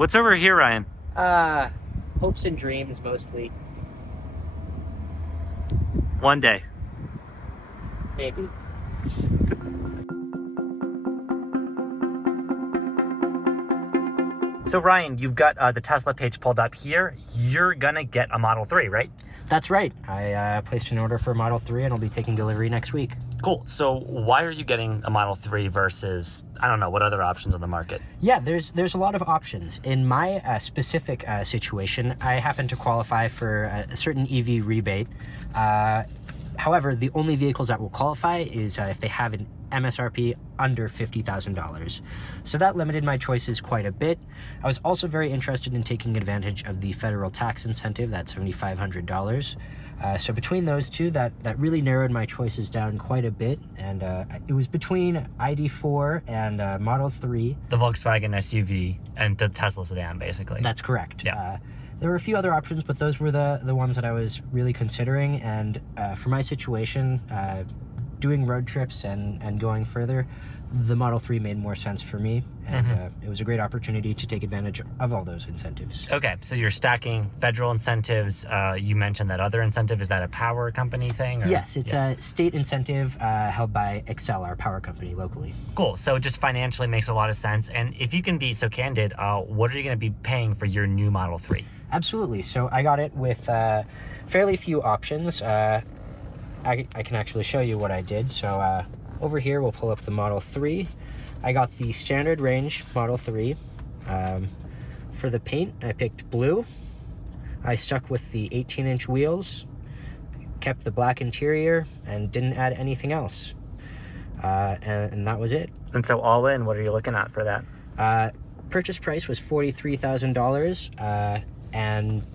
What's over here, Ryan? Hopes and dreams mostly. One day. Maybe. So Ryan, you've got the Tesla page pulled up here. You're gonna get a Model 3, right? That's right. I placed an order for a Model 3 and I'll be taking delivery next week. Cool. So why are you getting a Model 3 versus, I don't know, what other options on the market? Yeah, there's a lot of options. In my specific situation, I happen to qualify for a certain EV rebate. However, the only vehicles that will qualify is if they have an MSRP under $50,000. So that limited my choices quite a bit. I was also very interested in taking advantage of the federal tax incentive, that's $7,500. So between those two, that really narrowed my choices down quite a bit. And it was between ID4 and Model 3. The Volkswagen SUV and the Tesla sedan, basically. That's correct. Yeah. There were a few other options, but those were the ones that I was really considering. And for my situation, doing road trips and going further, the Model 3 made more sense for me. And it was a great opportunity to take advantage of all those incentives. Okay, so you're stacking federal incentives. You mentioned that other incentive. Is that a power company thing? Or? Yes, it's a state incentive held by Excel, our power company locally. Cool. So it just financially makes a lot of sense. And if you can be so candid, what are you going to be paying for your new Model 3? Absolutely. So I got it with fairly few options. I can actually show you what I did. So over here, we'll pull up the Model 3. I got the standard range Model 3. For the paint, I picked blue. I stuck with the 18-inch wheels, kept the black interior, and didn't add anything else. And that was it. And so all in, what are you looking at for that? Purchase price was $43,000, and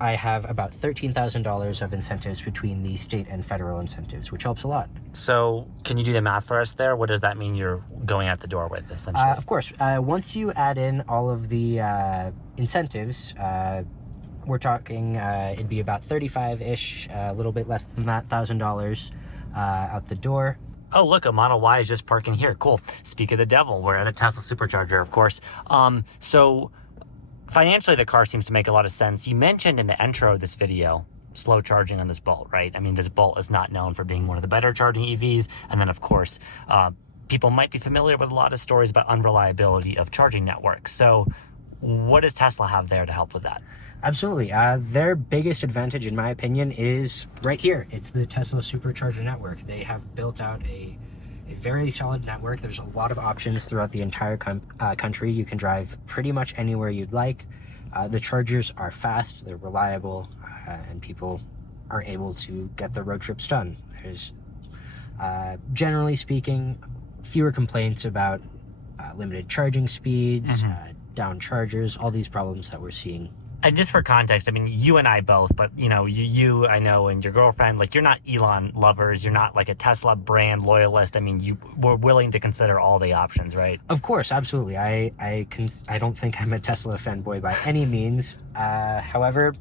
I have about $13,000 of incentives between the state and federal incentives, which helps a lot. So can you do the math for us there? What does that mean you're going out the door with, essentially? Of course. Once you add in all of the incentives, we're talking it'd be about 35-ish, a little bit less than that, $1,000 out the door. Oh, look, a Model Y is just parking here. Cool. Speak of the devil, we're at a Tesla supercharger, of course. So financially, the car seems to make a lot of sense. You mentioned in the intro of this video, slow charging on this Bolt, right? I mean, this Bolt is not known for being one of the better charging EVs. And then, of course, people might be familiar with a lot of stories about unreliability of charging networks. So what does Tesla have there to help with that? Absolutely. Their biggest advantage, in my opinion, is right here. It's the Tesla Supercharger network. They have built out a very solid network. There's a lot of options throughout the entire country. You can drive pretty much anywhere you'd like. The chargers are fast, they're reliable, and people are able to get their road trips done. There's, generally speaking, fewer complaints about limited charging speeds, down chargers, all these problems that we're seeing. And just for context, I mean, you and I both, but you I know, and your girlfriend, like, you're not Elon lovers. You're not like a Tesla brand loyalist. I mean, you were willing to consider all the options, right? Of course, absolutely. I don't think I'm a Tesla fanboy by any means. However,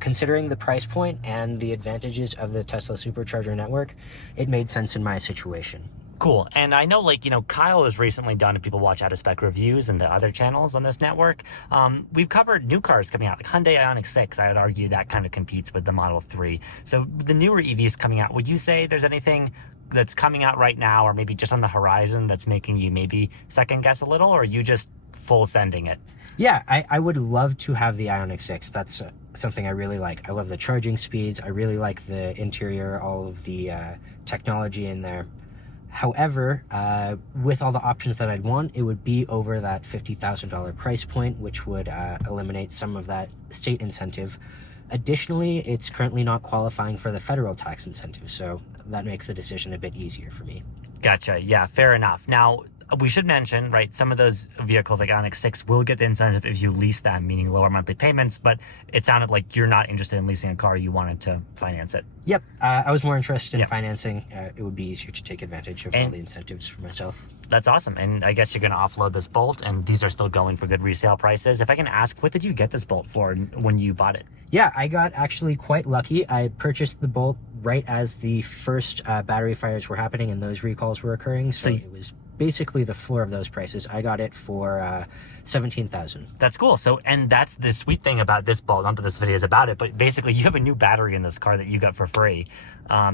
considering the price point and the advantages of the Tesla Supercharger network, it made sense in my situation. Cool. And I know, Kyle has recently done, if people watch Out of Spec reviews and the other channels on this network, we've covered new cars coming out, like Hyundai Ioniq 6. I would argue that kind of competes with the Model 3. So the newer EVs coming out, would you say there's anything that's coming out right now or maybe just on the horizon that's making you maybe second guess a little, or are you just full sending it? Yeah, I would love to have the Ioniq 6. That's something I really like. I love the charging speeds. I really like the interior, all of the technology in there. However, with all the options that I'd want, it would be over that $50,000 price point, which would eliminate some of that state incentive. Additionally, it's currently not qualifying for the federal tax incentive, so that makes the decision a bit easier for me. Gotcha. Yeah, fair enough. Now, we should mention, right, some of those vehicles like Ioniq 6 will get the incentive if you lease them, meaning lower monthly payments, but it sounded like you're not interested in leasing a car, you wanted to finance it. Yep, I was more interested in financing. It would be easier to take advantage of all the incentives for myself. That's awesome. And I guess you're going to offload this Bolt, and these are still going for good resale prices. If I can ask, what did you get this Bolt for when you bought it? Yeah, I got actually quite lucky. I purchased the Bolt right as the first battery fires were happening and those recalls were occurring, so it was basically the floor of those prices. I got it for $17,000. That's cool. So, and that's the sweet thing about this Bolt, not that this video is about it, but basically you have a new battery in this car that you got for free.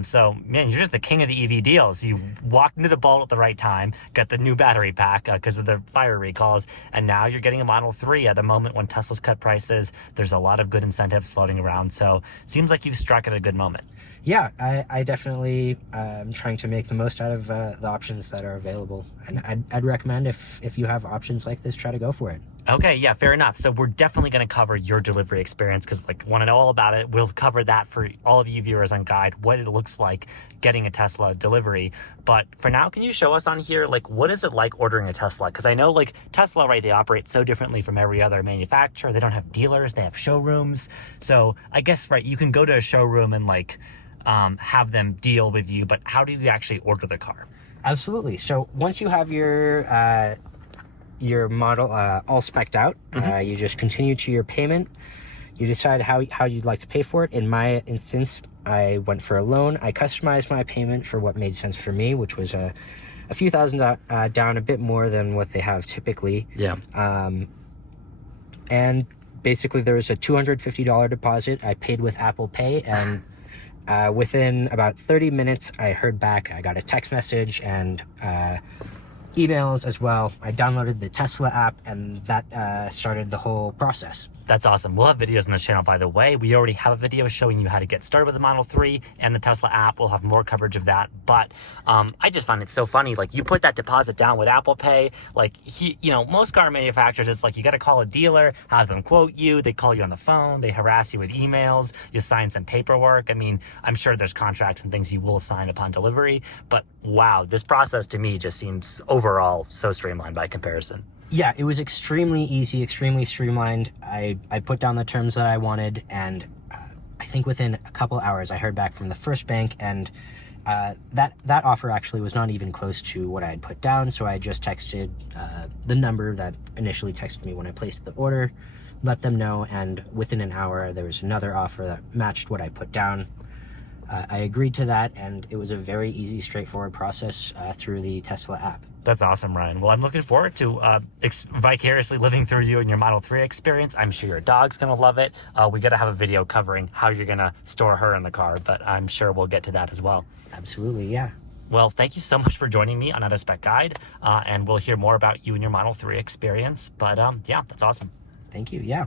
So, man, you're just the king of the EV deals. You walked into the Bolt at the right time, got the new battery pack because of the fire recalls, and now you're getting a Model 3 at a moment when Tesla's cut prices. There's a lot of good incentives floating around. So, seems like you've struck at a good moment. Yeah, I definitely am trying to make the most out of the options that are available. And I'd recommend if you have options like this, try to go for it. Okay, yeah, fair enough. So we're definitely going to cover your delivery experience because, like, want to know all about it. We'll cover that for all of you viewers on Guide, what it looks like getting a Tesla delivery. But for now, can you show us on here, like, what is it like ordering a Tesla? Because I know, like, Tesla, right, they operate so differently from every other manufacturer. They don't have dealers, they have showrooms. So I guess, right, you can go to a showroom and, like, have them deal with you, but how do you actually order the car? Absolutely. So once you have your model all spec'd out, you just continue to your payment. You decide how you'd like to pay for it. In my instance, I went for a loan. I customized my payment for what made sense for me, which was a few thousand down, a bit more than what they have typically. Yeah. And basically there was a $250 deposit. I paid with Apple Pay, and within about 30 minutes, I heard back. I got a text message and emails as well. I downloaded the Tesla app, and that started the whole process. That's awesome. We'll have videos on this channel, by the way. We already have a video showing you how to get started with the Model 3 and the Tesla app. We'll have more coverage of that. But I just find it so funny. Like, you put that deposit down with Apple Pay. Like, most car manufacturers, it's like you got to call a dealer, have them quote you. They call you on the phone. They harass you with emails. You sign some paperwork. I mean, I'm sure there's contracts and things you will sign upon delivery. But wow, this process to me just seems overall so streamlined by comparison. Yeah, it was extremely easy, extremely streamlined. I put down the terms that I wanted, and I think within a couple hours I heard back from the first bank, and that offer actually was not even close to what I had put down, so I just texted the number that initially texted me when I placed the order, let them know, and within an hour there was another offer that matched what I put down. I agreed to that, and it was a very easy, straightforward process through the Tesla app. That's awesome, Ryan. Well, I'm looking forward to vicariously living through you and your Model 3 experience. I'm sure your dog's going to love it. We got to have a video covering how you're going to store her in the car, but I'm sure we'll get to that as well. Absolutely, yeah. Well, thank you so much for joining me on Out of Spec Guide, and we'll hear more about you and your Model 3 experience. But yeah, that's awesome. Thank you, yeah.